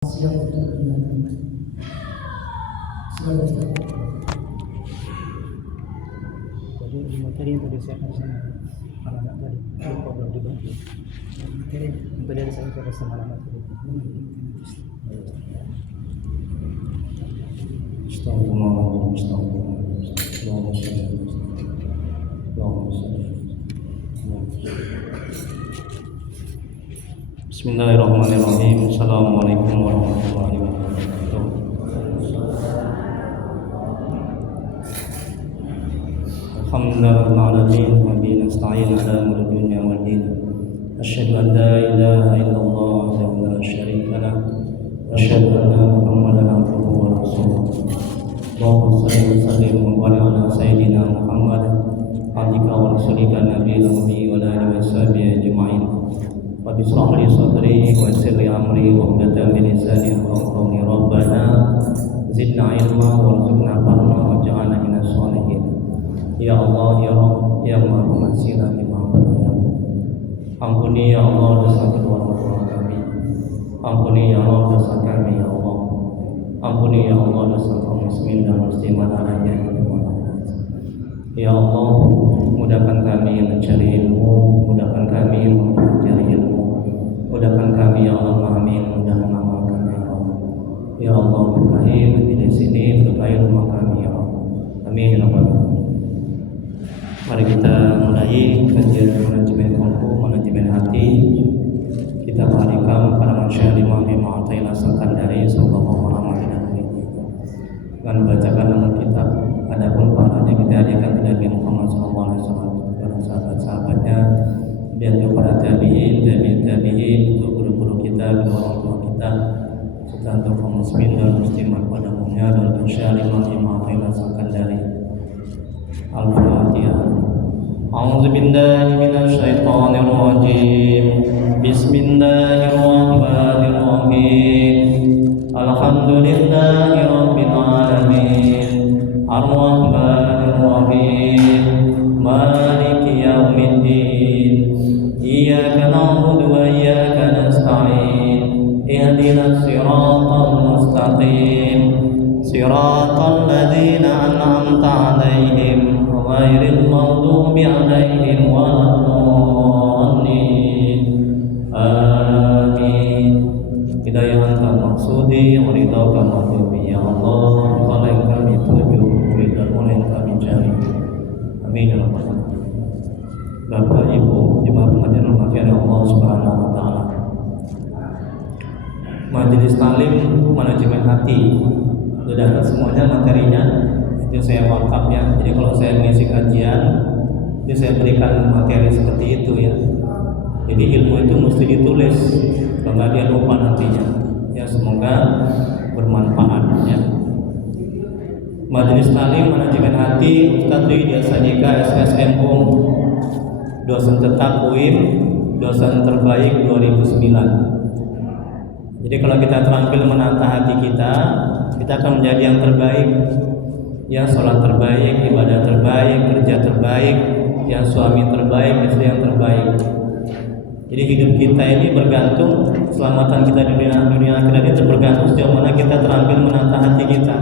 Siap untuk mendengarkan. Silakan Ustaz. Jadi materi yang tadi saya kasih anak-anak tadi lupa belum dibagi. Materi Tadi saya kasih sama anak-anak tadi. Astagfirullahaladzim, astagfirullahaladzim. Allahumma shalli. Bismillahirrahmanirrahim. Assalamualaikum warahmatullahi wabarakatuh. Alhamdulillahirabbil alamin wa bihi nasta'in ala umuri dunya wad din. Asyhadu an la ilaha illallah wahdahu la syarika lah wa asyhadu anna Muhammadan abduhu wa rasuluh. Allahumma shalli wa sallim wa barik ala sayyidina Muhammad abdika wa rasulika nabiyil ummi wa ala alihi wa sahbihi ajma'in. Rabbi shrah li sadri wa yassir li amri wa hlul min lisani yafqahu qawli. Rabbana zidna ilma warzuqna fahma waj'alna minas sholihin. Ya Allah, ya Rabb, ya Maha Pengasih lagi Maha Penyayang. Ampuni ya Allah dosa kedua orang tua kami. Ampuni ya Allah dosa kami ya Allah. Ampuni ya Allah dosa kaum muslimin dan muslimat alaihi wa sallam. Ya Allah, mudahkan kami mencari ilmu, mudahkan kami mempelajari ilmu, mudahkan kami ya Allah memahami ilmu dan mengamalkannya ya Allah. Ya Allah, berkahi majelis ini, berkahi rumah kami ya Allah. Amin ya rabbal alamin. Mari kita mulai kajian manajemen qalbu, manajemen hati. Kita berikan pada manusia Imam Mu'taila Sakandari sallallahu alaihi wasallam dengan membacakan nama kitab. Adapun pahalanya kita hadiahkan kepada Nabi Muhammad sallallahu alaihi wasallam, kepada sahabat-sahabatnya, dan kepada tabi'in, untuk guru-guru kita, kedua orang tua kita, serta untuk kaum muslimin dan muslimat pada umumnya, dan untuk Syekh Imam Mu'taila Sakandari. Al-Fatihah. A'udzu billahi minasy syaithanir rajim. Bismillahirrahmanirrahim. Alhamdulillahi rabbil alamin. Ar-Rahmanir Rahim. Maliki yaumiddin. Iyyaka na'budu wa iyyaka nasta'in. Ihdinas siratal mustaqim. Siratal ladzina an'amta 'alaihim ghairil maghdubi 'alaihim waladdallin. Amin. Hidayah anta maksudi wa ridhaka maghdubi ya Allah. Qala yang kami tuju, ridhamu yang kami cari. Amin ya rabbal alamin. Bapak Ibu jemaah pengajian rahmati Allah Subhanahu wa taala. Majelis Talim Manajemen Hati sudah semuanya materinya itu saya wakaf ya. Jadi kalau saya mengisi kajian itu saya berikan materi seperti itu ya. Jadi ilmu itu mesti ditulis, kalau nggak dia lupa nantinya. Ya semoga bermanfaat ya. Majelis Talim Manajemen Hati Ustaz Dwi Diasajika SSMU, dosen tetap UIN, dosen terbaik 2009. Jadi kalau kita terampil menata hati kita akan menjadi yang terbaik. Ya, sholat terbaik, ibadah terbaik, kerja terbaik, ya suami terbaik, istri yang terbaik. Jadi hidup kita ini bergantung, keselamatan kita di dunia akhirat itu bergantung sejauh mana kita terampil menata hati kita.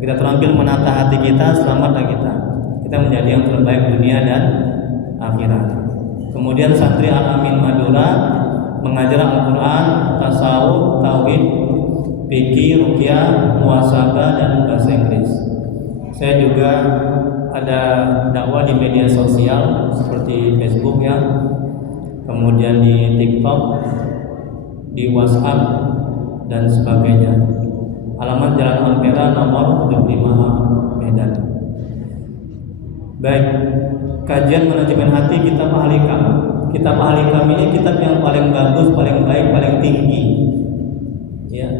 Kita terampil menata hati kita, selamatlah kita. Kita menjadi yang terbaik dunia dan akhirat. Kemudian santri Al-Amin Madura mengajar Al-Quran, tasawuf, tauhid, fikih, ruqyah, muhasabah dan bahasa Inggris. Saya juga ada dakwah di media sosial seperti Facebook ya, kemudian di TikTok, di WhatsApp dan sebagainya. Alamat Jalan Ampera nomor 75 Medan. Baik, kajian manajemen hati kitab Al-Hikam. Kitab Al-Hikam ini kitab yang paling bagus, paling baik, paling tinggi. Ya.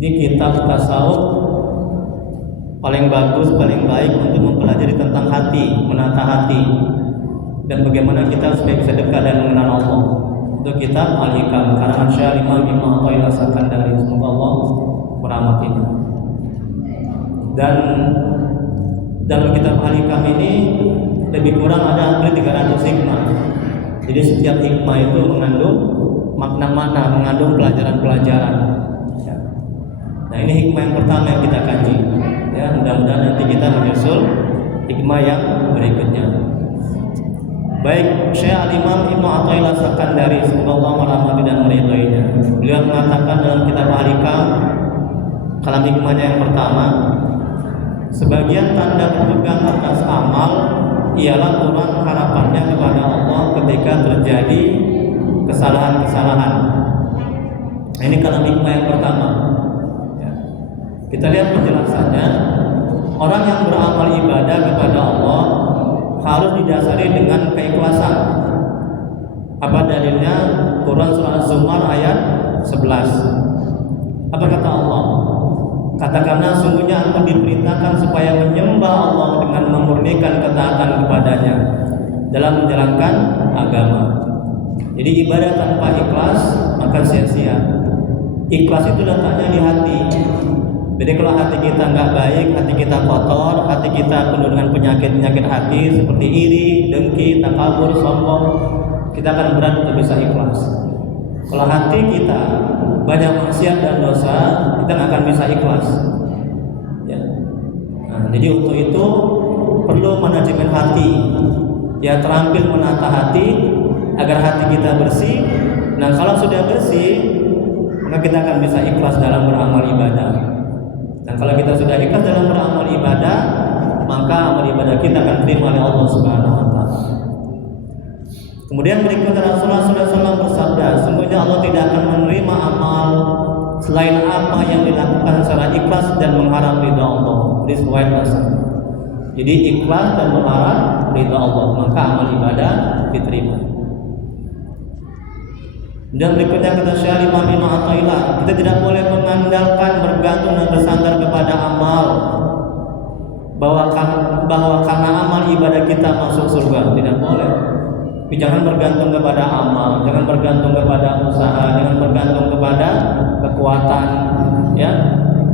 Ini kitab tasawuf paling bagus, paling baik untuk mempelajari tentang hati, menata hati, dan bagaimana kita supaya bisa dekat dan mengenal Allah. Itu kitab Al-Hikam karangan Syekh Imam Mu'taila Sakandari. Semoga Allah merahmatinya. Dan dalam kitab Al-Hikam ini lebih kurang ada hampir 300 hikmah. Jadi setiap hikmah itu mengandung makna-makna, mengandung pelajaran-pelajaran. Ya. Nah, ini hikmah yang pertama yang kita kaji. Ya, mudah-mudahan nanti kita menyusul hikmah yang berikutnya. Baik, Syekh Al-Imam Ibnu Athaillah Sakandari, semoga Allah merahmati dan meridhoinya. Beliau mengatakan dalam kitab Al-Hikam, kalam hikmahnya yang pertama, sebagian tanda berpegang atas amal ialah kurang harapannya kepada Allah ketika terjadi kesalahan-kesalahan. Nah, ini kalam hikmah yang pertama. Ya. Kita lihat penjelasannya. Orang yang beramal ibadah kepada Allah harus didasari dengan keikhlasan. Apa dalilnya? Quran surah Az-Zumar ayat 11. Apa kata Allah? Katakanlah, sungguhnya aku diperintahkan supaya menyembah Allah dengan memurnikan ketaatan kepadanya dalam menjalankan agama. Jadi ibadah tanpa ikhlas maka sia-sia. Ikhlas itu letaknya di hati. Jadi kalau hati kita nggak baik, hati kita kotor, hati kita penuh dengan penyakit-penyakit hati seperti iri, dengki, takabur, sombong, kita akan berat untuk bisa ikhlas. Kalau hati kita banyak maksiat dan dosa, kita nggak akan bisa ikhlas. Ya. Nah, jadi untuk itu perlu manajemen hati, ya, terampil menata hati agar hati kita bersih. Nah, kalau sudah bersih, maka kita akan bisa ikhlas dalam beramal ibadah. Dan kalau kita sudah ikhlas dalam beramal ibadah, maka amal ibadah kita akan diterima oleh Allah Subhanahu wa taala. Kemudian berikutnya Rasulullah SAW bersabda, sungguhnya Allah tidak akan menerima amal selain apa yang dilakukan secara ikhlas dan mengharap ridha Allah. Riwayat Hasan. Jadi ikhlas dan mengharap ridha Allah, maka amal ibadah diterima. Dan berikutnya kata Syekh Imam Ibnu Athaillah, kita tidak boleh mengandalkan, bergantung dan bersandar kepada amal bahwa karena amal ibadah kita masuk surga. Tidak boleh. Tapi jangan bergantung kepada amal, jangan bergantung kepada usaha, jangan bergantung kepada kekuatan, ya,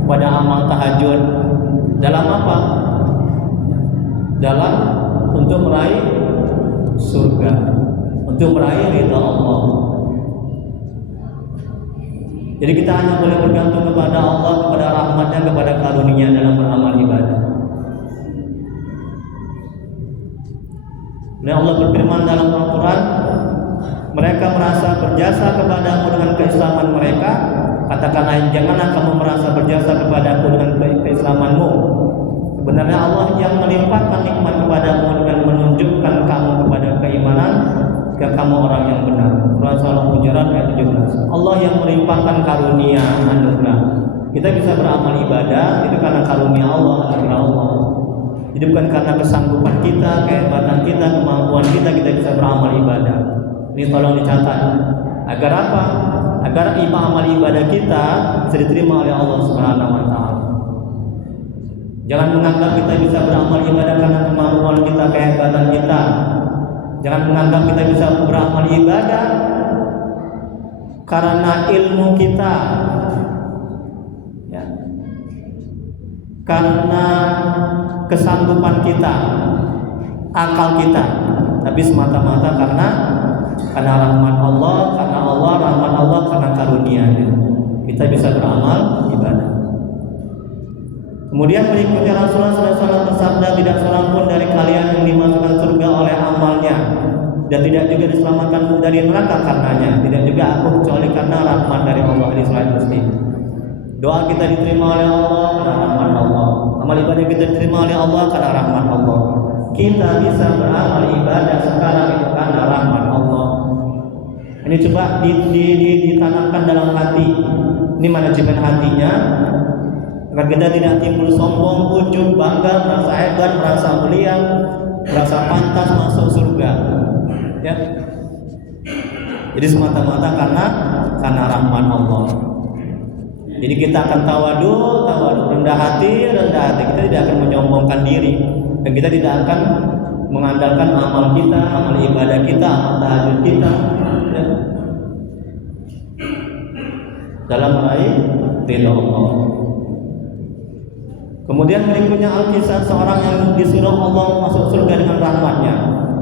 pada amal tahajud. Dalam apa? Dalam untuk meraih surga, untuk meraih ridha Allah. Jadi kita hanya boleh bergantung kepada Allah, kepada rahmatnya, kepada karunia dalam beramal ibadah. Dan Allah berfirman dalam Al-Quran, mereka merasa berjasa kepadamu dengan keislaman mereka. Katakanlah, janganlah kamu merasa berjasa kepadaku dengan keislamanmu. Sebenarnya Allah yang melimpahkan nikmat kepadamu dengan menunjukkan kamu kepada keimanan, jika kamu orang yang benar. Quran surah Al-Hujurat ayat 17. Allah yang melimpahkan karunia anugerah. Kita bisa beramal ibadah itu karena karunia Allah, anugerah Allah. Jadi bukan karena kesanggupan kita, kehebatan kita, kemampuan kita bisa beramal ibadah. Ini tolong dicatat. Agar apa? Agar amal ibadah kita bisa diterima oleh Allah Subhanahu wa taala. Jangan menganggap kita bisa beramal ibadah karena kemampuan kita, kehebatan kita. Jangan menganggap kita bisa beramal ibadah karena ilmu kita, ya, karena kesanggupan kita, akal kita, tapi semata-mata karena rahmat Allah, karena Allah, rahmat Allah, karena karunia-Nya kita bisa beramal ibadah. Kemudian berikutnya Rasulullah SAW bersabda, tidak seorang pun dari kalian yang dimasukkan surga oleh amalnya, dan tidak juga diselamatkan dari neraka karenanya. Tidak juga aku kecuali karena rahmat dari Allah. Hadis riwayat Muslim. Doa kita diterima oleh Allah karena rahmat Allah. Amal ibadah kita diterima oleh Allah karena rahmat Allah. Kita bisa beramal ibadah sekarang itu karena rahmat Allah. Ini coba ditanamkan dalam hati. Ini manajemen hatinya, agar kita tidak timbul sombong, ujub, bangga, merasa hebat, merasa mulia, merasa pantas masuk surga. Ya. Jadi semata-mata karena rahmat Allah. Jadi kita akan tawadu, rendah hati. Kita tidak akan menyombongkan diri, dan kita tidak akan mengandalkan amal kita, amal ibadah kita, amal tahajud kita, ya, dalam meraih ridha Allah. Kemudian berikutnya Al-Kisah, seorang yang disuruh Allah masuk surga dengan rahmatnya.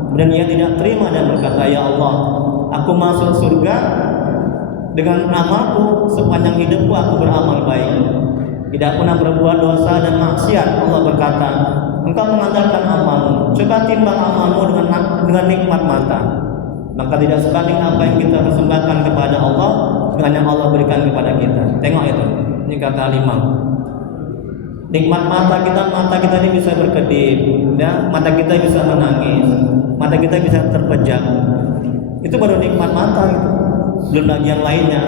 Kemudian ia tidak terima dan berkata, ya Allah, aku masuk surga dengan amalku sepanjang hidupku aku beramal baik, tidak pernah berbuat dosa dan maksiat. Allah berkata, engkau mengandalkan amalmu, coba timbang amalmu dengan nikmat mata, maka tidak sebanding apa yang kita persembahkan kepada Allah dengan yang Allah berikan kepada kita. Tengok itu, ini kata Imam. Nikmat mata kita ini bisa berkedip, ya, mata kita bisa menangis, mata kita bisa terpejam. Itu baru nikmat mata itu, belum lagi yang lainnya.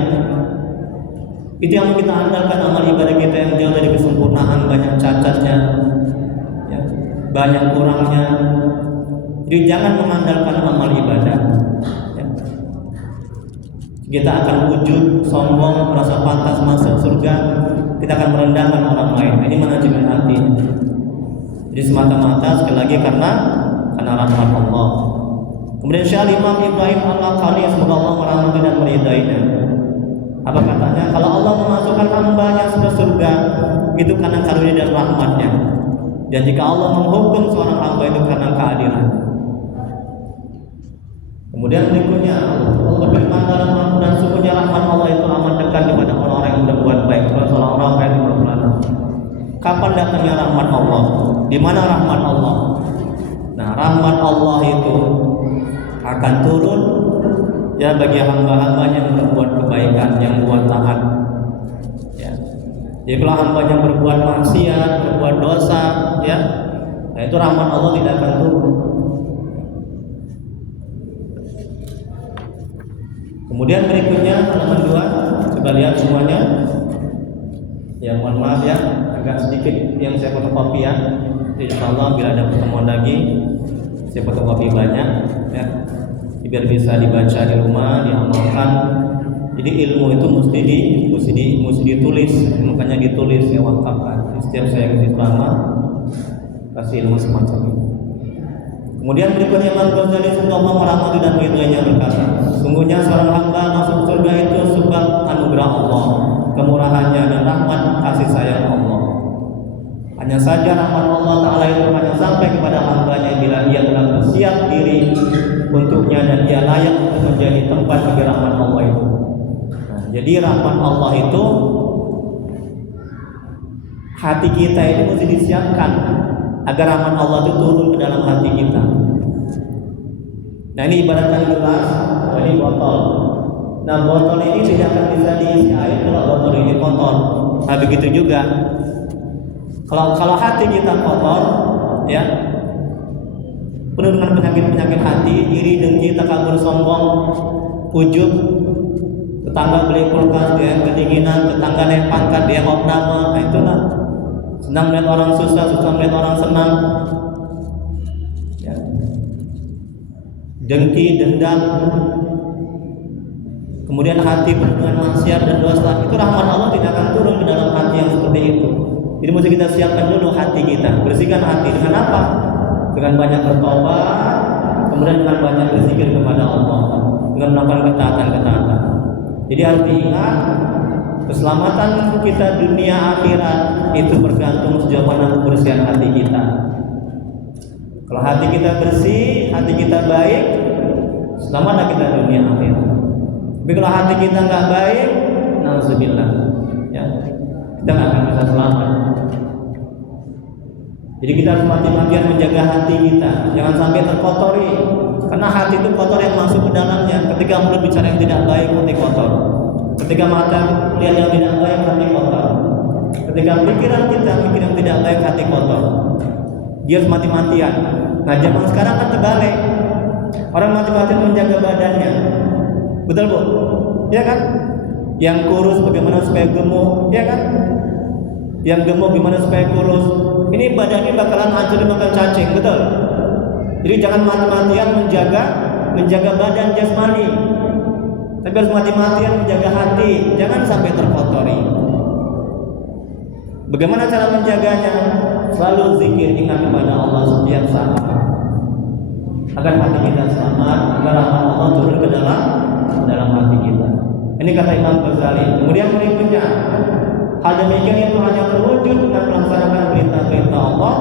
Itu yang kita andalkan amal ibadah kita yang jauh dari kesempurnaan, banyak cacatnya, ya, banyak kurangnya. Jadi jangan mengandalkan amal ibadah. Ya. Kita akan wujud sombong, merasa pantas masuk surga. Kita akan merendahkan orang lain. Ini manajemen hati. Jadi semata-mata sekali lagi karena rahmat Allah. Kemudian Syekh Imam Ibrahim Al-Lakhani, semoga Allah merahmati dan meridainya. Apa katanya? Kalau Allah memasukkan hambanya ke surga, itu karena karunia dan rahmatnya. Dan jika Allah menghukum seorang hamba, itu karena keadilan. Kemudian berikutnya, Allah berfirman dalam Al-Quran, sungguhnya rahmat Allah itu amat dekat kepada orang-orang yang berbuat baik. Surah Al-A'raf ayat 56. Kapan datangnya rahmat Allah? Di mana rahmat Allah? Nah, rahmat Allah itu akan turun, ya, bagi hamba-hambanya yang berbuat kebaikan, yang buat taat. Ya. Jadi kalau hambanya berbuat maksiat, berbuat dosa, ya, nah itu rahmat Allah tidak akan turun. Kemudian berikutnya halaman 2, coba lihat semuanya. Ya, mohon maaf ya, agak sedikit yang saya fotokopi ya. Insyaallah bila ada pertemuan lagi saya fotokopi banyak, ya, biar bisa dibaca di rumah, diamalkan. Jadi ilmu itu mesti ditulis, makanya ditulis, ya, wakafkan. Setiap saya kasih ceramah, kasih ilmu semacam ini. Kemudian berikutnya Imam Ghazali semoga merahmati dan meridainya berkata, sungguhnya seorang hamba masuk surga itu sebab anugerah Allah, kemurahannya dan rahmat kasih sayang Allah. Hanya saja rahmat Allah Ta'ala itu hanya sampai kepada hambanya bila ia telah bersiap diri untuknya dan dia layak untuk menjadi tempat bagi rahmat Allah itu. Nah, jadi rahmat Allah itu hati kita ini mesti disiapkan agar rahmat Allah itu turun ke dalam hati kita. Nah, ini ibaratkan gelas, ini botol. Nah, botol ini tidak akan bisa diisi air kalau botol ini kotor. Nah, begitu juga kalau hati kita kotor, ya, penuh dengan penyakit hati, iri, dengki, takabur, sombong, ujub, tetangga beli kulkas dia kedinginan, tetangga naik pangkat dia opname, nah itulah. Senang melihat orang susah melihat orang senang, ya. Dengki, dendam, kemudian hati penuh dengan maksiat dan dosa, itu rahmat Allah tidak akan turun ke dalam hati yang seperti itu. Jadi mesti kita siapkan dulu hati kita, bersihkan hati dengan apa? Dengan banyak bertobat, kemudian dengan banyak berzikir kepada Allah, dengan melakukan ketaatan. Jadi harus diingat, keselamatan kita dunia akhirat itu bergantung sejauh mana kebersihan hati kita. Kalau hati kita bersih, hati kita baik, selamatlah kita dunia akhirat. Tapi kalau hati kita nggak baik, nauzubillah, ya, kita nggak akan bisa selamat. Jadi kita harus mati-matian menjaga hati kita, jangan sampai terkotori. Karena hati itu kotor yang masuk ke dalamnya. Ketika mulut bicara yang tidak baik, hati kotor. Ketika mata lihat yang tidak baik, hati kotor. Ketika pikiran kita mikir yang tidak baik, hati kotor. Dia harus mati-matian. Nah, zaman sekarang kan terbalik. Orang mati-matian menjaga badannya. Betul, Bu? Ya kan? Yang kurus bagaimana supaya gemuk, ya kan? Yang gemuk gimana supaya kurus. Ini badannya bakalan hancur dimakan cacing, betul? Jadi jangan mati-matian menjaga badan jasmani, tapi harus mati-matian menjaga hati, jangan sampai terkotori. Bagaimana cara menjaganya? Selalu zikir, ingat kepada Allah setiap saat, agar hati kita selamat, agar rahmat Allah turun ke dalam hati kita. Ini kata Imam Ghazali. Kemudian berikutnya, hal demikian itu hanya terwujud dengan melaksanakan perintah-perintah Allah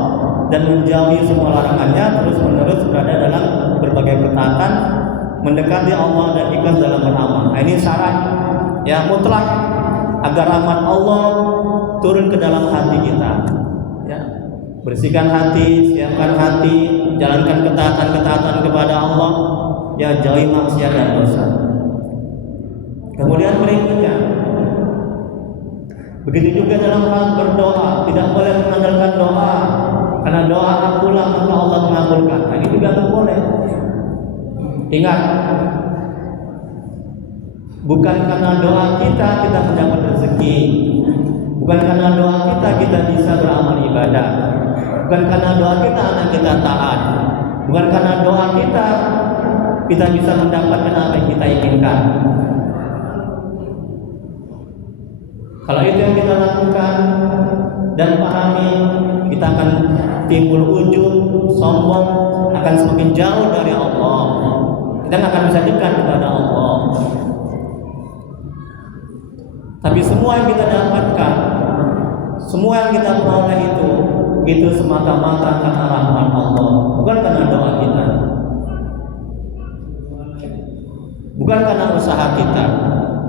dan menjauhi semua larangannya, terus-menerus berada dalam berbagai ketaatan, mendekati Allah dan ikhlas dalam beramal. Nah, ini syarat ya mutlak agar rahmat Allah turun ke dalam hati kita. Ya, bersihkan hati, siapkan hati, jalankan ketaatan kepada Allah, ya jauhi maksiat dan dosa. Kemudian berikutnya, begitu juga dalam hal berdoa, tidak boleh mengandalkan doa, karena doa akulah maka Allah mengabulkan. Nah, ini juga tidak boleh. Ingat, bukan karena doa kita mendapat rezeki, bukan karena doa kita bisa beramal ibadah, bukan karena doa kita anak kita taat, bukan karena doa kita bisa mendapatkan apa yang kita inginkan. Kalau itu yang kita lakukan dan pahami, kita akan timbul ujub, sombong, akan semakin jauh dari Allah. Kita akan bisa dekat kepada Allah. Tapi semua yang kita dapatkan, semua yang kita peroleh itu semata-mata karena rahmat Allah, bukan karena doa kita, bukan karena usaha kita,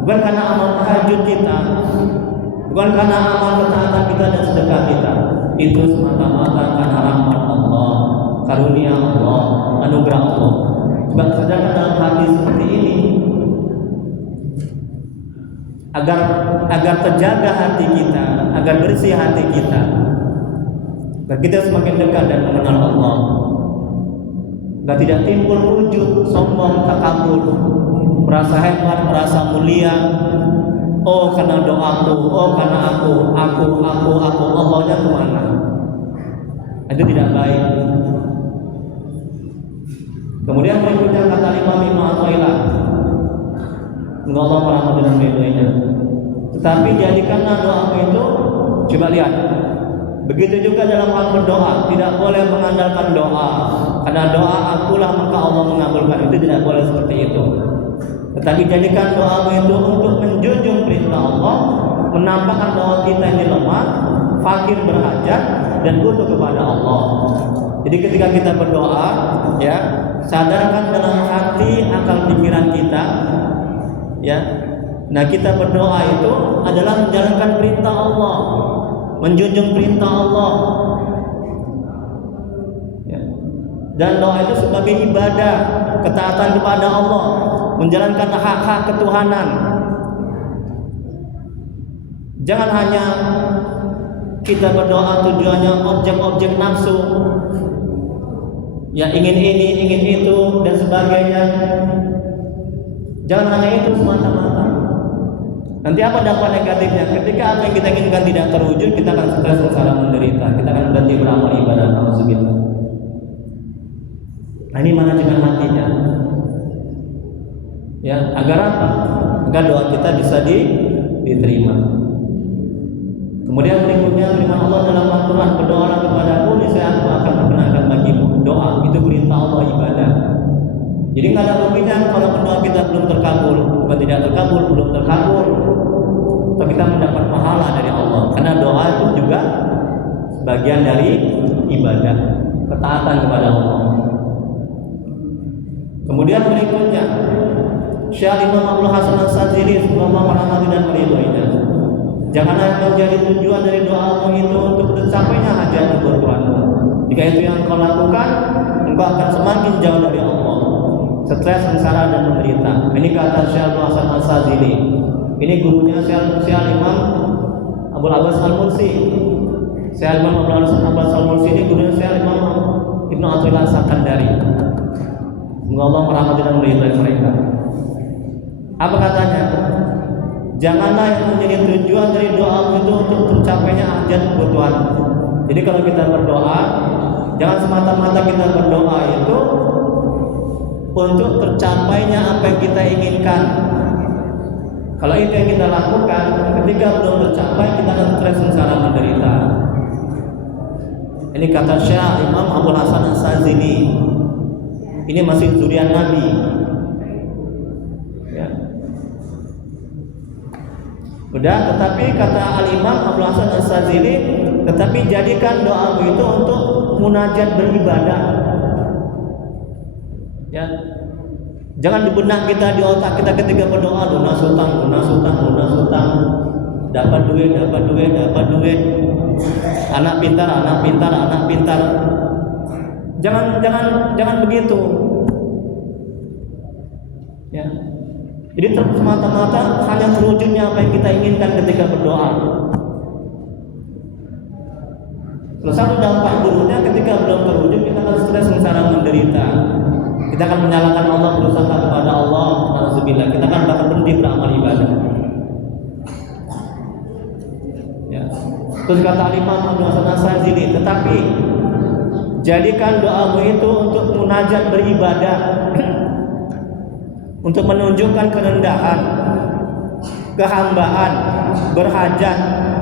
bukan karena amal tahajud kita, bukan karena amal ketaatan kita dan sedekah kita. Itu semata-mata karena rahmat Allah, karunia Allah, anugerah Allah. Coba sadarkan dalam hati seperti ini, agar terjaga hati kita, agar bersih hati kita, agar kita semakin dekat dan mengenal Allah, agar tidak timbul ujub, sombong, takabur, merasa hebat, merasa mulia. Oh karena doaku, oh karena aku, Allahnya kemana? Itu tidak baik. Kemudian berikutnya kata Imam Ibnu Athaillah, Allah merahmati dan meridainya. Tetapi jadikanlah doamu itu, coba lihat, begitu juga dalam hal berdoa, tidak boleh mengandalkan doa, karena doa akulah maka Allah mengabulkan. Itu tidak boleh seperti itu. Tetapi jadikan doamu itu untuk menjunjung perintah Allah, menampakkan bahwa kita ini lemah, fakir, berhajat, dan butuh kepada Allah. Jadi ketika kita berdoa, ya sadarkan dalam hati, akal pikiran kita, ya. Nah kita berdoa itu adalah menjalankan perintah Allah, menjunjung perintah Allah, ya. Dan doa itu sebagai ibadah, ketaatan kepada Allah, menjalankan hak-hak ketuhanan. Jangan hanya kita berdoa tujuannya objek-objek nafsu, ya ingin ini, ingin itu dan sebagainya. Jangan hanya itu semata-mata. Nanti apa dampak negatifnya? Ketika apa yang kita inginkan tidak terwujud, kita akan stres, sengsara, menderita. Kita akan berhenti beramal ibadah. Alhamdulillah. Nah ini manajemen hatinya. Ya, agar apa? Agar doa kita bisa diterima. Kemudian berikutnya firman Allah dalam Al-Quran, berdoalah kepadaku, niscaya aku akan perkenankan bagimu. Doa itu perintah Allah, ibadah. Jadi nggak ada ruginya kalau doa kita belum terkabul, bukan tidak terkabul, belum terkabul, tapi kita mendapat pahala dari Allah. Karena doa itu juga bagian dari ibadah, ketaatan kepada Allah. Kemudian berikutnya, Syekh Imam Abdul Hasan As-Sadzili semoga merahmati dan meridhoinya. Janganlah menjadi tujuan dari doamu itu untuk tercapainya hajat kebutuhanmu. Jika itu yang kau lakukan, engkau akan semakin jauh dari Allah, stres, sengsara dan menderita. Ini kata Syekh Abdul Hasan As-Sadzili. Ini gurunya Syekh Imam Abdul Abbas Al-Mursi. Syekh Imam Abdul Abbas Al-Mursi ini gurunya Syekh Imam Ibnu Athaillah As-Sakandari. Semoga Allah merahmati dan meridhai mereka. Apa katanya? Janganlah yang menjadi tujuan dari doa itu untuk tercapainya hajat kebutuhan. Jadi kalau kita berdoa, jangan semata-mata kita berdoa itu untuk tercapainya apa yang kita inginkan. Kalau itu yang kita lakukan, ketika belum tercapai kita akan stres, sengsara, menderita. Ini kata Syekh Imam Abdul Hasan As-Sadzili. Ini masih zuriat Nabi. Ya. Udah, tetapi kata Al-Imam Abdul Hasan As-Sadzili, tetapi jadikan doamu itu untuk munajat beribadah. Ya. Jangan di benak kita, di otak kita ketika berdoa, lunas hutang, lunas hutang, lunas hutang. Dapat duit, dapat duit, dapat duit. Anak pintar, anak pintar, anak pintar. Jangan begitu. Ya. Jadi semata-mata hanya terwujudnya apa yang kita inginkan ketika berdoa. Salah satu dampak buruknya ketika belum terwujud kita akan stres, sengsara, menderita. Kita akan menyalahkan Allah, berusaha kepada Allah, alhamdulillah. Kita akan bahkan berhenti beramal ibadah. Ya. Terus kata Imam Abu Hasan Asy'ari, tetapi jadikan doamu itu untuk munajat beribadah, untuk menunjukkan kerendahan, kehambaan, berhajat,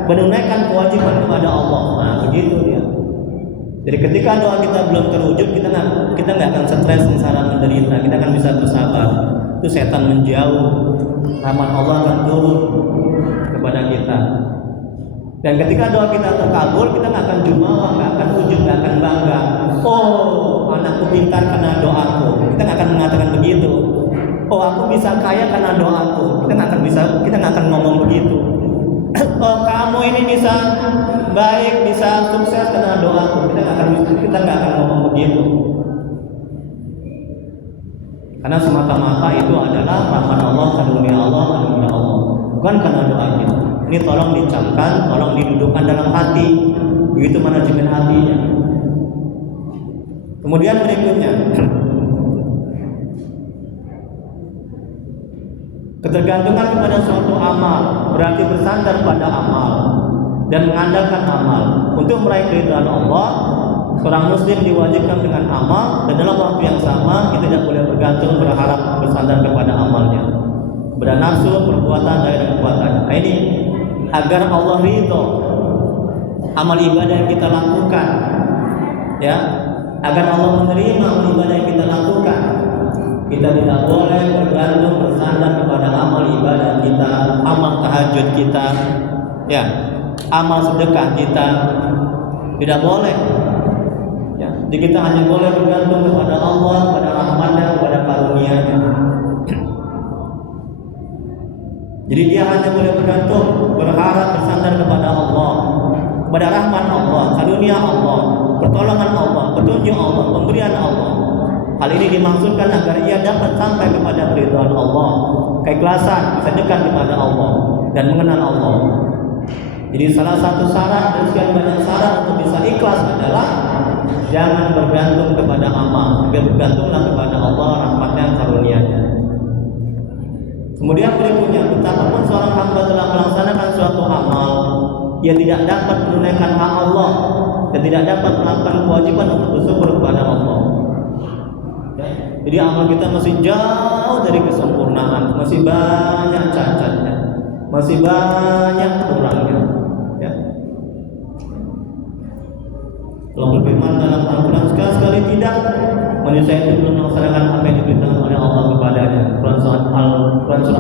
menunaikan kewajiban kepada Allah. Nah, begitu dia. Jadi ketika doa kita belum terwujud, kita nggak akan stres, sengsara, menderita. Kita akan bisa bersabar. Itu setan menjauh, rahmat Allah akan turun kepada kita. Dan ketika doa kita terkabul, kita nggak akan jumawa, nggak akan ujub, nggak akan bangga. Oh, anakku pintar karena doaku. Kita nggak akan mengatakan begitu. Oh, aku bisa kaya karena doaku. Kita nggak akan ngomong begitu. Oh, kamu ini bisa baik, bisa sukses karena doaku. Kita nggak akan ngomong begitu. Karena semata-mata itu adalah rahmat Allah, karunia Allah, bukan karena doa kita. Ini tolong dicamkan, tolong didudukkan dalam hati. Begitu manajemen hatinya. Kemudian berikutnya, ketergantungan kepada suatu amal berarti bersandar pada amal dan mengandalkan amal. Untuk meraih keridhaan Allah, seorang muslim diwajibkan dengan amal, dan dalam waktu yang sama kita tidak boleh bergantung, berharap, bersandar kepada amalnya, kepada nafsu, perbuatan, dan kekuatan. Nah, ini agar Allah ridho amal ibadah yang kita lakukan, ya, agar Allah menerima amal ibadah yang kita lakukan. Kita tidak boleh bergantung, bersandar kepada amal ibadah kita, amal tahajud kita, ya, amal sedekah kita. Tidak boleh. Ya, jadi kita hanya boleh bergantung kepada Allah, kepada rahmatnya, kepada karunia-Nya. Jadi dia hanya boleh bergantung, berharap, bersandar kepada Allah, kepada rahmat Allah, karunia Allah, pertolongan Allah, petunjuk Allah, pemberian Allah. Hal ini dimaksudkan agar ia dapat sampai kepada keridhaan Allah, keikhlasan, bisa dekat kepada Allah dan mengenal Allah. Jadi salah satu syarat dari sekian banyak syarat untuk bisa ikhlas adalah jangan bergantung kepada amal, tapi bergantunglah kepada Allah, rahmatnya, karunia-Nya. Kemudian berikutnya, betapapun seorang hamba telah melaksanakan suatu amal, ia tidak dapat menunaikan hak Allah dan tidak dapat melakukan kewajiban untuk bersyukur kepada Allah. Jadi amal kita masih jauh dari kesempurnaan, masih banyak cacatnya, masih banyak kurangnya. Ya. Allah berfirman dalam Al-Quran, sekali tidak manusia itu belum melaksanakan apa yang diberitakan oleh Allah kepadanya. Quran surah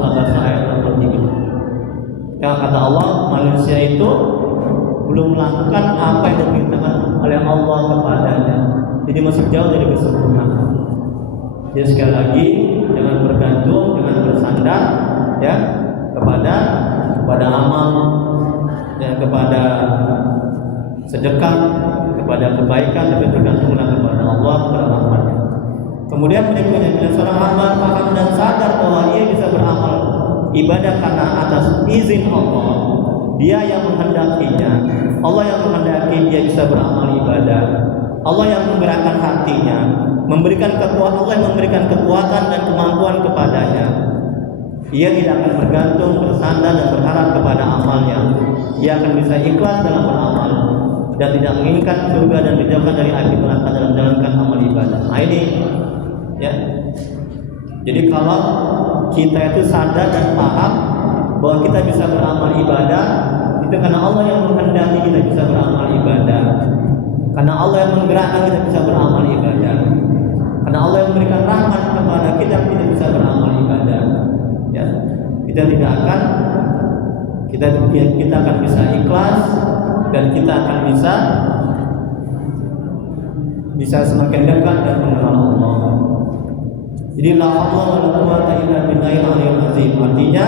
Al-Baqarah ayat 63. Ya, kata Allah, manusia itu belum melakukan apa yang diberitakan oleh Allah kepadanya. Jadi masih jauh dari kesempurnaan. Jadi sekali lagi, jangan bergantung, jangan bersandar, ya, kepada amal, ya, kepada sedekah, kepada kebaikan, tapi bergantunglah kepada Allah, kepada rahmatnya. Kemudian berikutnya, bila seorang hamba paham dan sadar bahwa ia bisa beramal ibadah karena atas izin Allah, dia yang menghendakinya, Allah yang menghendaki dia bisa beramal ibadah, Allah yang menggerakkan hatinya, memberikan kekuatan, Allah yang memberikan kekuatan dan kemampuan kepadanya. Ia tidak akan bergantung, bersandar dan berharap kepada amalnya. Ia akan bisa ikhlas dalam beramal dan tidak menginginkan surga dan dijauhkan dari api neraka dalam menjalankan amal ibadah. Nah, ini, ya. Jadi kalau kita itu sadar dan paham bahwa kita bisa beramal ibadah, itu karena Allah yang menghendaki kita bisa beramal ibadah. Karena Allah yang menggerakkan kita bisa beramal ibadah. Karena Allah yang memberikan rahmat kepada kita bisa beramal ibadah. Ya, kita akan bisa ikhlas dan kita akan bisa semakin dekat dan mengenal Allah. Jadi la haula wala quwata illa billahil aliyil azim. Artinya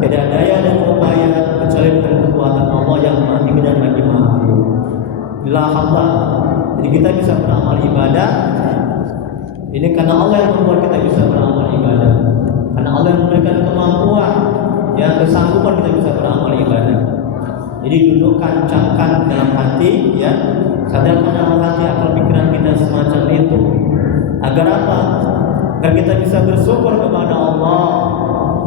tidak ada daya dan upaya kecuali dengan kekuatan Allah yang Maha Tinggi dan lagi Maha Agung. La haula. Jadi kita bisa beramal ibadah ini karena Allah yang membuat kita bisa beramal ibadah. Karena Allah yang memberikan kemampuan, ya kesanggupan kita bisa beramal ibadah. Jadi dudukkan, camkan dalam hati, ya, sadarkan dalam hati akal pikiran kita semacam itu. Agar apa? Agar kita bisa bersyukur kepada Allah,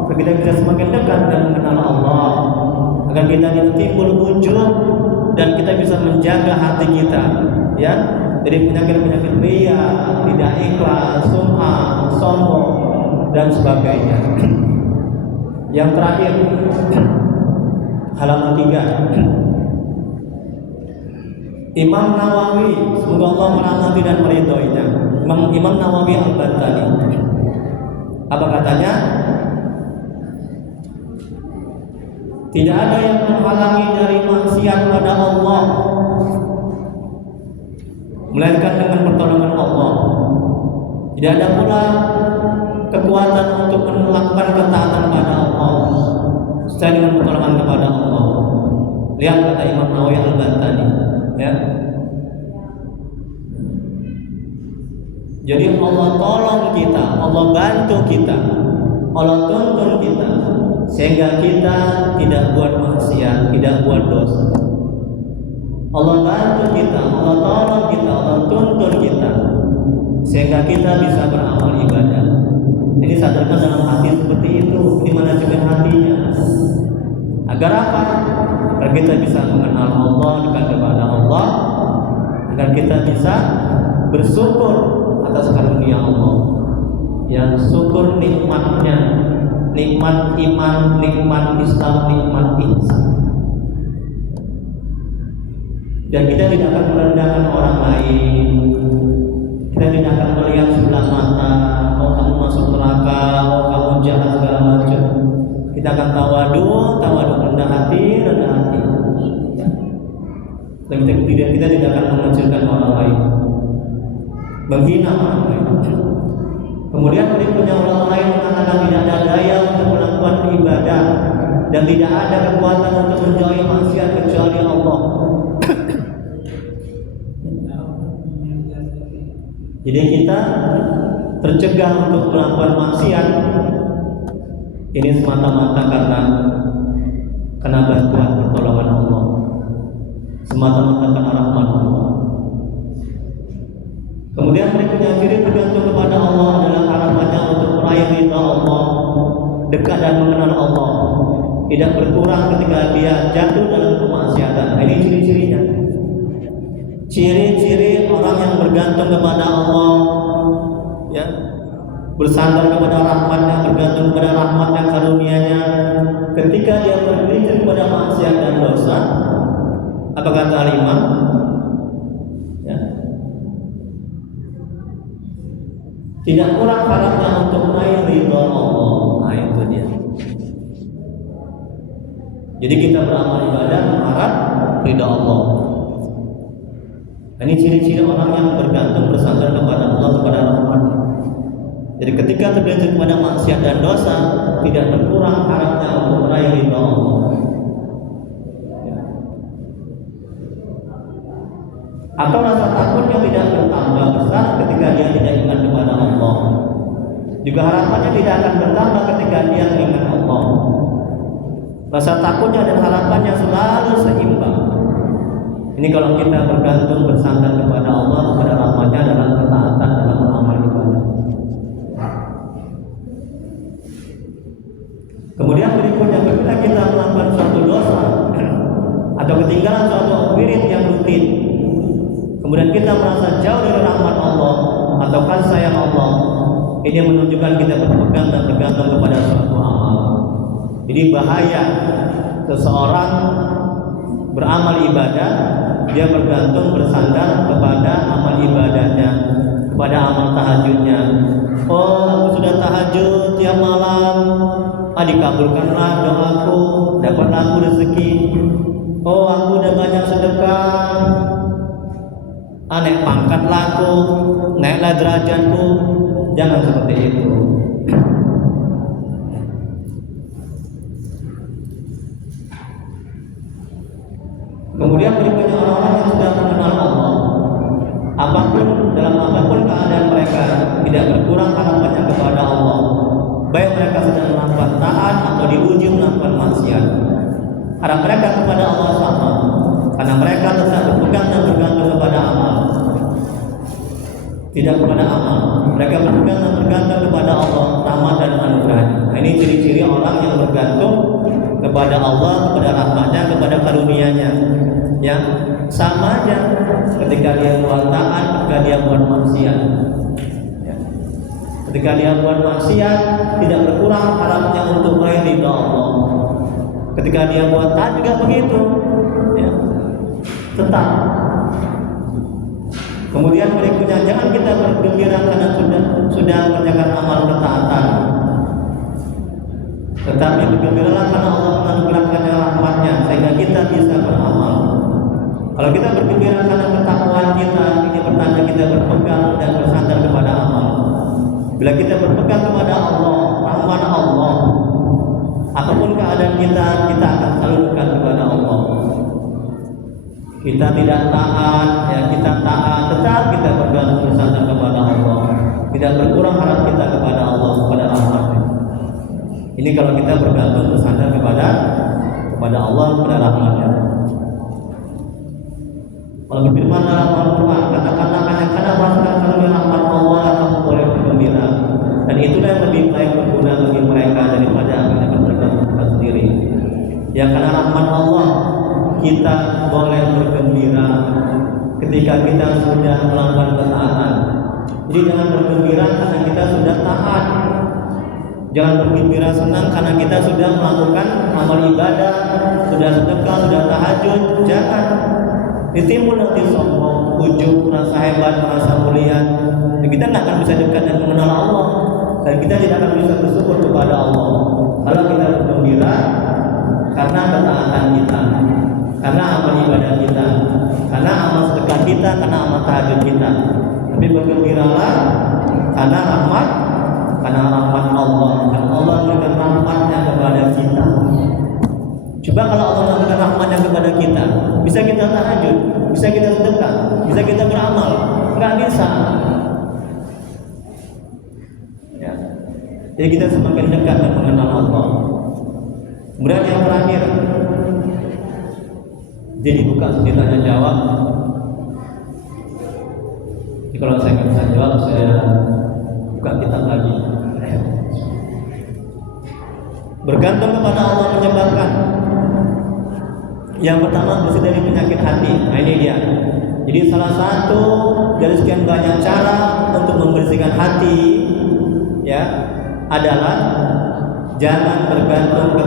agar kita bisa semakin dekat dan mengenal Allah, agar kita tidak timbul ujub dan kita bisa menjaga hati kita, ya, dari penyakit-penyakit riya, tidak ikhlas, sum'ah, sombong dan sebagainya. Yang terakhir, halaman 3. Imam Nawawi, semoga Allah merahmati dan meridhoinya. Imam Nawawi Al-Bantani. Apa katanya? Tidak ada yang menghalangi dari maksiat pada Allah melainkan dengan pertolongan Allah. Tidak ada pula kekuatan untuk melakukan ketaatan pada Allah selain dengan pertolongan kepada Allah. Lihat kata Imam Nawawi Al-Bantani, ya. Jadi Allah tolong kita, Allah bantu kita, Allah tuntun kita sehingga kita tidak buat maksiat, tidak buat dosa. Allah bantu kita, Allah tolong kita, Allah tuntun kita sehingga kita bisa beramal ibadah. Ini sadarkan dalam hati seperti itu, di mana juga hatinya. Agar apa? Agar kita bisa mengenal Allah, dekat kepada Allah, agar kita bisa bersyukur atas karunia Allah. Yang syukur nikmatnya, nikmat iman, nikmat Islam, nikmat ihsan. Dan kita tidak akan merendahkan orang lain. Kita tidak akan melihat sebelah mata, oh kamu masuk neraka, oh kamu jahat segala macam. Kita akan tawadu, rendah hati. Dan kita tidak akan mengecilkan orang lain, menghina orang lain. Kemudian berikutnya orang lain mengatakan tidak ada daya untuk melakukan ibadah dan tidak ada kekuatan untuk menjauhi maksiat kecuali Allah. Jadi kita tercegah untuk melakukan maksiat ini semata-mata karena bantuan pertolongan Allah, semata-mata karena rahmat Allah. Kemudian berikutnya ciri bergantung kepada Allah adalah harapannya untuk meraih ridha Allah, dekat dan mengenal Allah, tidak berkurang ketika dia jatuh dalam kemaksiatan. Ini ciri-cirinya. Ciri-ciri orang yang bergantung kepada Allah, ya, bersandar kepada rahmatnya, bergantung kepada rahmatnya, karunia-Nya. Ketika dia berpikir kepada maksiat dan dosa, apa kata Imam? Ya, tidak kurang harapnya untuk meraih ridha Allah. Nah itu dia. Jadi kita beramal ibadah mengharap ridha Allah. Ini ciri-ciri orang yang bergantung bersandar kepada Allah, kepada rahmat-Nya. Jadi ketika tergelincir kepada maksiat dan dosa, tidak berkurang harapnya untuk meraih ridha Allah. Atau rasa takutnya tidak bertambah besar ketika dia tidak ingat kepada Allah. Juga harapannya tidak akan bertambah ketika dia ingat Allah. Rasa takutnya dan harapannya selalu seimbang. Ini kalau kita bergantung bersandar kepada Allah, kepada rahmat-Nya dalam ketaatan, dalam beramal ibadah. Kemudian berikutnya, ketika kita melakukan suatu dosa atau ketinggalan suatu wirid yang rutin, kemudian kita merasa jauh dari rahmat Allah atau kasih sayang Allah, ini menunjukkan kita berpegang dan bergantung kepada suatu amal. Jadi bahaya seseorang beramal ibadah, dia bergantung bersandar kepada amal ibadahnya, kepada amal tahajudnya. Oh, aku sudah tahajud tiap malam, dikabulkanlah doaku, dapat aku rezeki. Oh, aku udah banyak sedekah, naik pangkat laku, naiklah derajatku. Jangan seperti itu. Kemudian berikutnya orang-orang yang sudah mengenal Allah, dalam apapun keadaan mereka tidak berkurang harapannya kepada Allah, baik mereka sedang melakukan taat atau diuji melakukan maksiat. Harap mereka kepada Allah sama, karena mereka tetap berpegang dan bergantung kepada amal, tidak kepada amal. Mereka berpegang dan bergantung kepada Allah, rahmat dan anugerahnya. Nah, ini ciri-ciri orang yang bergantung kepada Allah, kepada rahmatnya, kepada karunia-Nya. Ya, sama aja ketika dia buat taat, ketika dia buat maksiat. Ya. Ketika dia buat maksiat, tidak berkurang harapnya untuk meraih ridha Allah. Ketika dia buat taat juga begitu. Ya. Tetap. Kemudian berikutnya, jangan kita bergembira karena sudah mengerjakan amal ketaatan, tetapi bergembiralah karena Allah menganugerahkannya rahmatnya sehingga kita bisa beramal. Kalau kita bergembira karena ketakwaan kita, ini pertanda kita berpegang dan bersandar kepada amal. Bila kita berpegang kepada Allah, rahmat Allah, apapun keadaan kita akan selalu dekat kepada Allah. Kita tidak taat, ya kita taat, tetap kita bergantung bersandar kepada Allah. Tidak berkurang harap kita kepada Allah, kepada rahmatnya. Ini kalau kita bergantung bersandar kepada Allah, kepada rahmatnya. Kalau berfirman dalam Al-Quran, katakanlah hanya merasakan karunia rahmat Allah kamu boleh bergembira, dan itulah yang lebih baik berguna bagi mereka daripada mereka bergembira sendiri. Ya, karena rahmat Allah kita boleh bergembira ketika kita sudah melakukan ketaatan. Jadi jangan bergembira karena kita sudah taat. Jangan bergembira senang karena kita sudah melakukan amal ibadah, sudah sedekah, sudah tahajud. Jangan. Ditimbul nanti sombong, ujub, merasa hebat, merasa mulia, dan kita tidak akan bisa dekat dan mengenal Allah, dan kita tidak akan bisa bersyukur kepada Allah. Kalau kita bergembira karena ketaatan kita, karena amal ibadah kita, karena amal sedekah kita, karena amal tahajud kita. Tapi bergembiralah karena rahmat Allah, dan Allah memberikan rahmatnya kepada kita. Coba kalau Allah memberikan rahmatnya kepada kita, bisa kita tahajud, bisa kita sedekah, bisa kita beramal? Enggak bisa. Ya. Jadi kita semakin dekat dan mengenal Allah. Kemudian yang terakhir, jadi buka tanya jawab. Jadi kalau saya nggak bisa jawab, saya buka kitab lagi. Bergantung kepada Allah menyebabkan yang pertama bersih dari penyakit hati. Nah ini dia. Jadi salah satu dari sekian banyak cara untuk membersihkan hati, ya, adalah jangan bergantung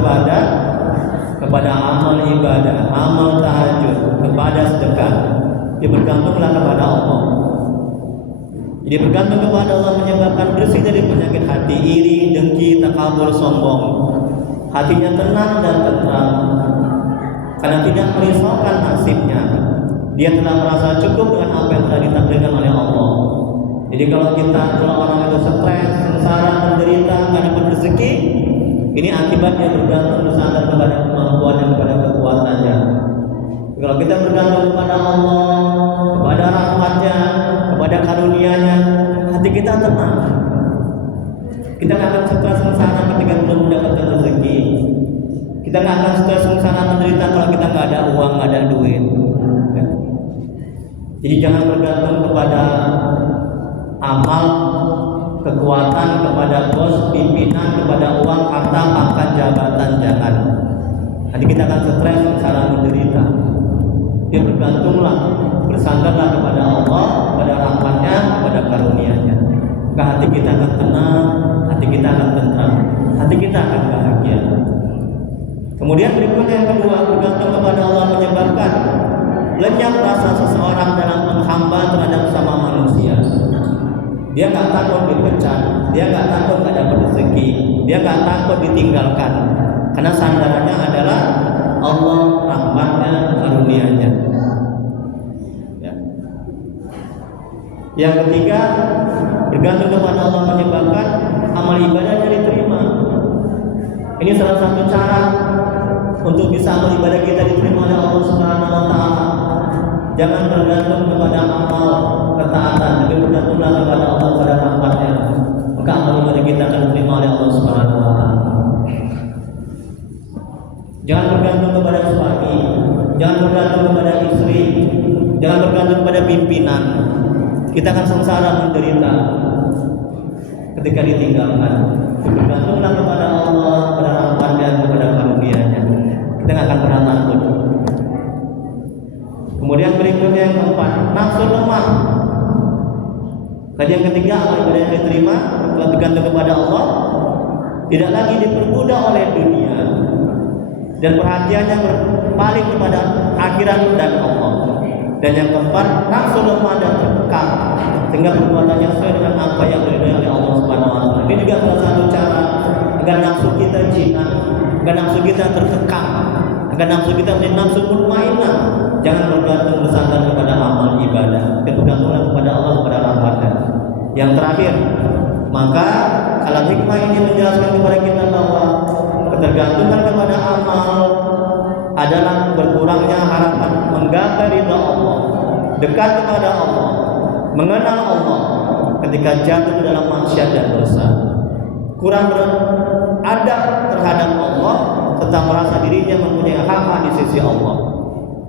kepada amal ibadah, amal tahajud, kepada sedekah. Jadi bergantunglah kepada Allah. Jadi bergantung kepada Allah menyebabkan bersih dari penyakit hati, iri, dengki, takabur, sombong. Hatinya tenang dan tentram karena tidak merisaukan nasibnya. Dia telah merasa cukup dengan apa yang telah ditakdirkan oleh Allah. Jadi kalau orang itu stres, sengsara, menderita karena rezeki, ini akibatnya bergantung bersandar kepada kemampuan dan kepada kekuatannya. Kalau kita bergantung kepada Allah, kepada rahmatnya, kepada karunia-Nya, hati kita tenang. Kita nggak akan stres sengsara ketika belum mendapatkan rezeki. Kita nggak akan stres sengsara menderita kalau kita nggak ada uang, nggak ada duit. Ya. Jadi jangan bergantung kepada amal, kekuatan, kepada bos, pimpinan, kepada uang, harta, pangkat, jabatan. Jangan. Nanti kita akan stres sengsara menderita. Dia bergantunglah, bersandarlah kepada Allah, kepada rahmatnya, kepada karunia-Nya. Maka hati kita akan tenang, hati kita akan tentram, hati kita akan bahagia. Kemudian berikutnya yang kedua, bergantung kepada Allah menyebabkan lenyap rasa seseorang dalam menghamba terhadap sama manusia. Dia nggak takut dipecat, dia nggak takut nggak dapat rezeki, dia nggak takut ditinggalkan, karena sandarannya adalah Allah, rahmatnya, karunia-Nya. Ya. Yang ketiga, bergantung kepada Allah menyebabkan amal ibadahnya diterima. Ini salah satu cara untuk bisa amal ibadah kita diterima oleh Allah Subhanahu wa taala. Jangan bergantung kepada amal ketaatan, tapi bergantunglah kepada Allah pada rahmatnya. Maka amal ibadah kita akan diterima oleh Allah Subhanahu wa taala. Jangan bergantung kepada suami, jangan bergantung kepada istri, jangan bergantung kepada pimpinan. Kita akan sengsara menderita ketika ditinggalkan. Bergantunglah kepada Allah, kepada rahmat-Nya, kepada karunia-Nya. Kita nggak akan pernah takut. Kemudian berikutnya yang keempat, nafsu lemah. Tadi yang ketiga, amal ibadah yang diterima kalau bergantung kepada Allah, tidak lagi diperbudak oleh dunia dan perhatiannya berpaling kepada akhirat dan Allah. Dan yang keempat, nafsu lemah dan terkekang sehingga perbuatannya sesuai dengan apa yang diridhoi oleh Allah Subhanahu wa taala. Ini juga salah satu cara agar nafsu kita jinak, agar nafsu kita terkekang, agar nafsu kita menjadi nafsu mutmainnah. Jangan bergantung bersandar kepada amal ibadah, bergantunglah kepada Allah, kepada rahmat-Nya. Yang terakhir, maka alam hikmah ini menjelaskan kepada kita bahwa ketergantungan kepada amal adalah berkurangnya harapan menggapai ridha Allah, dekat kepada Allah, mengenal Allah ketika jatuh ke dalam maksiat dan dosa, kurang beradab terhadap Allah, serta merasa dirinya mempunyai hak di sisi Allah.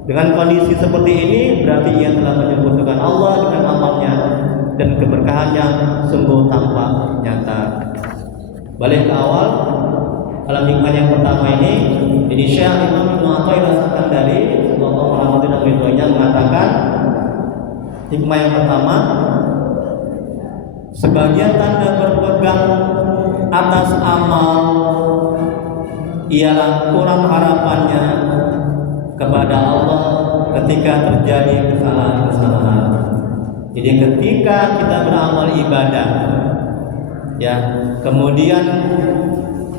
Dengan kondisi seperti ini berarti ia telah menyebutkan Allah dengan amalnya dan keberkahannya sungguh tampak nyata. Balik ke awal, alam hikmah yang pertama ini Syekh Imam Ibnu Athaillah As-Sakandari sallallahu alaihi wasallam mengatakan hikmah yang pertama, sebagian tanda berpegang atas amal ialah kurang harapannya kepada Allah ketika terjadi kesalahan-kesalahan. Jadi ketika kita beramal ibadah, ya, kemudian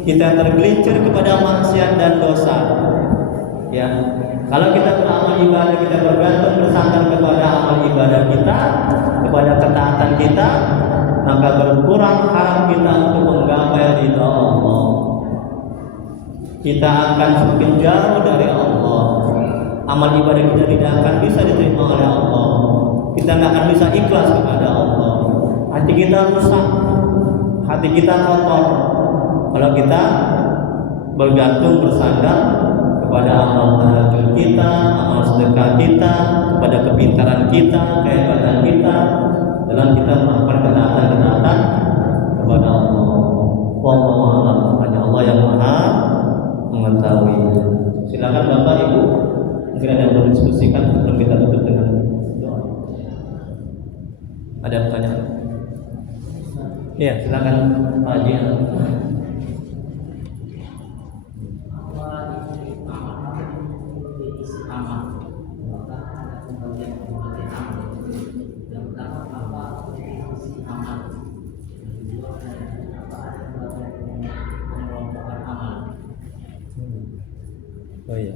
kita tergelincir kepada maksiat dan dosa, ya, kalau kita beramal ibadah, kita bergantung bersandar kepada amal ibadah kita, kepada ketaatan kita, maka berkurang harap kita untuk menggapai ridha Allah. Kita akan semakin jauh dari Allah. Amal ibadah kita tidak akan bisa diterima oleh Allah. Kita tidak akan bisa ikhlas kepada Allah. Hati kita rusak, hati kita kotor. Kalau kita bergantung bersandar kepada amal tahajud kita, amal sedekah kita, kepada kepintaran kita, kehebatan kita dalam kita melakukan ketaatan-ketaatan kepada Allah. Wallahu a'lam. Hanya Allah yang Maha mengetahui. Silakan Bapak Ibu, mungkin ada yang mau diskusikan sebelum kita tutup dengan doa. Ada pertanyaan? Iya, silakan Pak Haji. Oh iya.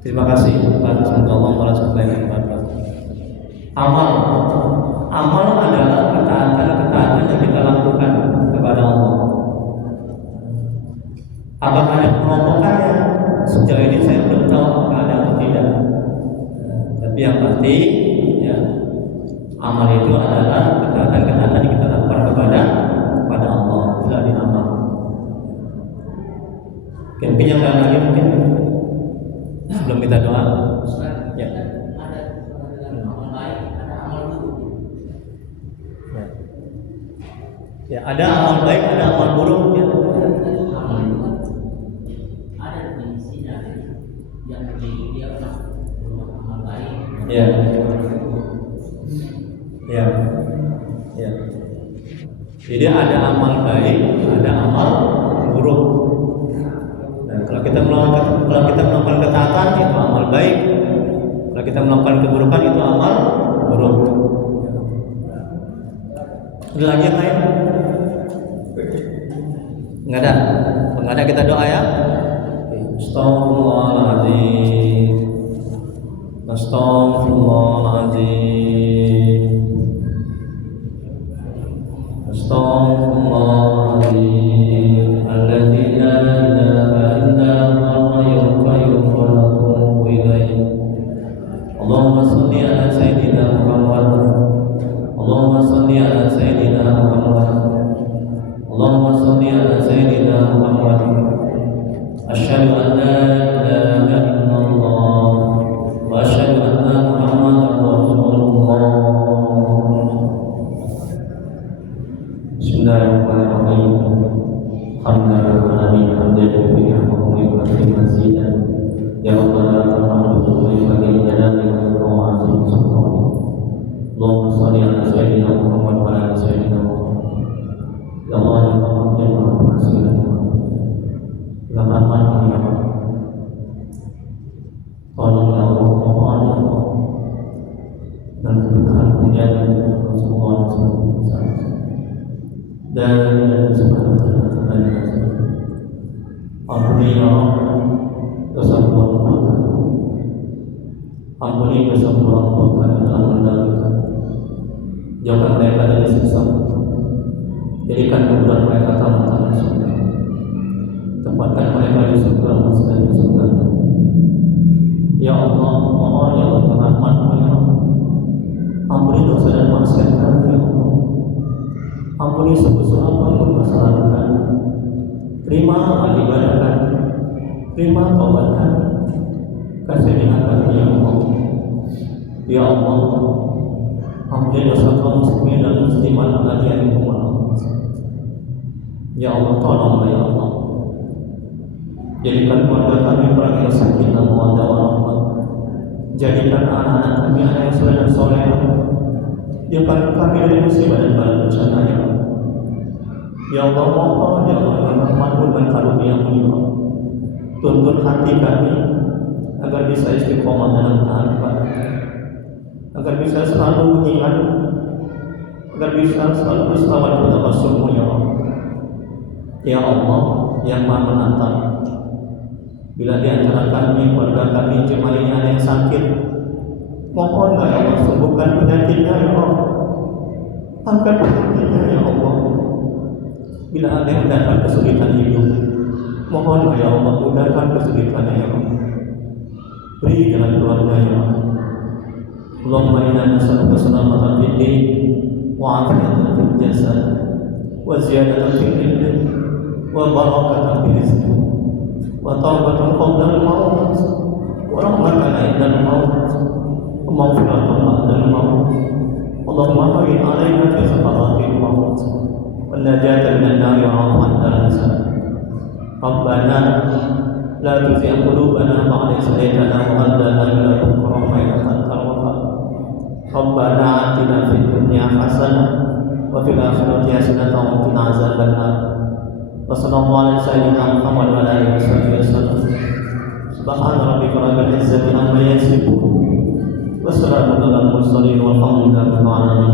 Terima kasih Pak. Semoga Allah membalas kebaikan Bapak. Amal adalah ketaatan yang kita lakukan kepada Allah. Apakah ada pengelompokannya? Sejauh ini saya belum tahu apakah ada atau tidak. Tapi yang pasti, ya, amal itu adalah ketaatan yang kita lakukan kepada Allah. Itulah dinamakan. Mungkin yang lain lagi mungkin sebelum kita doa. Ya. Ada amal baik, ada amal buruk. Ya, ada amal baik, ada amal buruk. Ya. Ada definisinya. Yang berbeda dia amal baik. Ya. Ya. Ya. Jadi ada amal baik, ada amal buruk. Kalau kita melakukan ketaatan itu amal baik. Kalau kita melakukan keburukan itu amal buruk. Ada lagi yang lain? Enggak ada. Kalau enggak ada kita doa ya. Astaghfirullahaladzim. Astaghfirullahaladzim. Ampuni dosa orang tua kami yang telah mendahulukan. Jauhkan mereka dari siksa. Jadikan kuburan mereka taman-taman surga. Tempatkan mereka di surga dan di surga. Ya Allah, mohon ya Allah, rahmat-Mu ya Allah. Ampuni dosa dan maksiat kami ya Allah. Ampuni sebesar apapun kesalahan kami. Terima ibadah kami. Terima taubat kami. Kasihanilah kami ya Allah. Ya Allah, ampuni dosa kaum muslimin dan muslimat yang ya Allah, tolonglah ya Allah. Jadikan keluarga kami orang yang sakit dan mawaddah warahmah. Jadikan anak-anak kami anak yang soleh dan solehah. Jadikan kami dari musibah dan bala bencana ya Allah. Ya Allah, mohon ya Allah, dengan rahmat-Mu dan karunia-Mu ya Allah. Tuntun hati kami agar bisa istiqomah dalam taat kepada, agar bisa selalu mengingat, agar bisa selalu berselawat kepada Rasul-Mu ya Allah. Ya Allah yang Maha Menatap, bila di antara kami, keluarga kami, jemaah ini ada yang sakit, mohonlah ya Allah, sembuhkan penyakitnya ya Allah. Angkat penyakitnya ya Allah. Bila ada yang mendapat kesulitan hidup, mohonlah ya Allah, mudahkan kesulitannya ya Allah. Beri jalan keluarnya ya Allah. Allahumma inna nas'aluka salamatan fid din wa 'afiyatan fil jasad wa ziyadatan fil ilmi wa barakatan fil rizqi wa taubatan qabla al-maut wa rahmatan 'inda al-maut wa maghfiratan ba'da al-maut. Allahumma hawwin 'alaina fi sakaratil maut wa najatan minan nar wa 'afwan hisab. Rabbana la tuzigh qulubana ba'da idh hadaytana wa hab lana min ladunka rahmatan innaka antal wahhab. Rabbana atina fid dunya hasanah wa fil akhirati hasanah wa qina azabannar. Wa sallallahu ala sayyidina Muhammad wa ala alihi wasallam. Subhana rabbika rabbil izzati amma yasifun wa salamun alal mursalin walhamdulillahi rabbil alamin.